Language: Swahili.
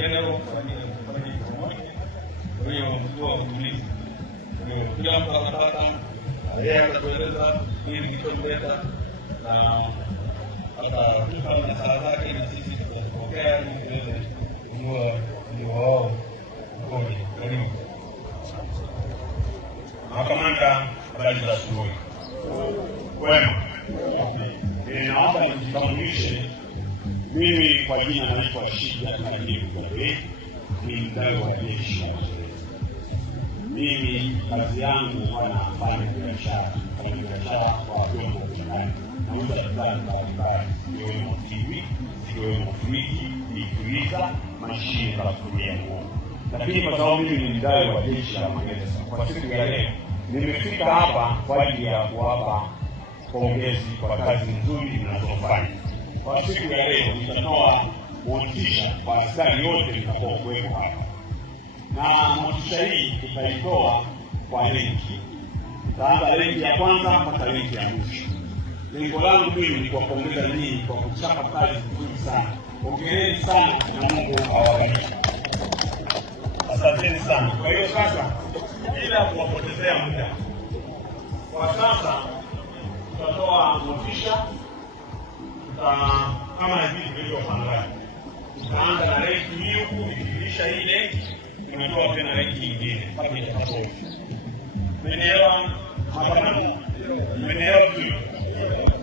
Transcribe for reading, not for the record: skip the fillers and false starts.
general kwa ajili ya kufanya pamoja. Kwa hiyo mkuu wa polisi ndio kila mtu anataka yeye atatueleza nini kilichomleta na hata tupa na saa zake na sisi tutapokea ili tuweze kujua ndio wao ukoje. Karibu. Makamanda, habari za asubuhi. Kwema. Naomba nijitambulishe. Mimi kwa jina naitwa Shija Kajibu Gabe, ni mdau wa jeshi la polisi. Mimi kazi yangu wanafanya biashara kwa vyombo mbalimbali. Nauza bidhaa mbalimbali, ikiwemo TV, ikiwemo friji, freezer, mashine za kufulia nguo. Lakini kwa sababu mimi ni mdau wa jeshi la magereza, kwa siku ya leo nimefika hapa kwa ajili ya kuwapa pongezi kwa kazi nzuri mnazofanya. Kwa siku ya leo nitatoa motisha kwa askari wote mtakaokuwepo hapa, na motisha hii tutaitoa kwa renki. Tutaanza renki ya kwanza mpaka renki ya mwisho. Lengo langu mimi ni kuwapongeza ninyi kwa kuchapa kazi nzuri sana. Hongereni sana na Mungu awabariki. Asanteni sana. Kwa hiyo sasa, bila kuwapotezea muda, kwa sasa tutatoa motisha kama hivi tulivyopanga. Tutaanza na renki hii huku, ikiisha hii renki tunatoa tena renki nyingine mpaka itakapoisha. Mmenielewa? Mmenielewa?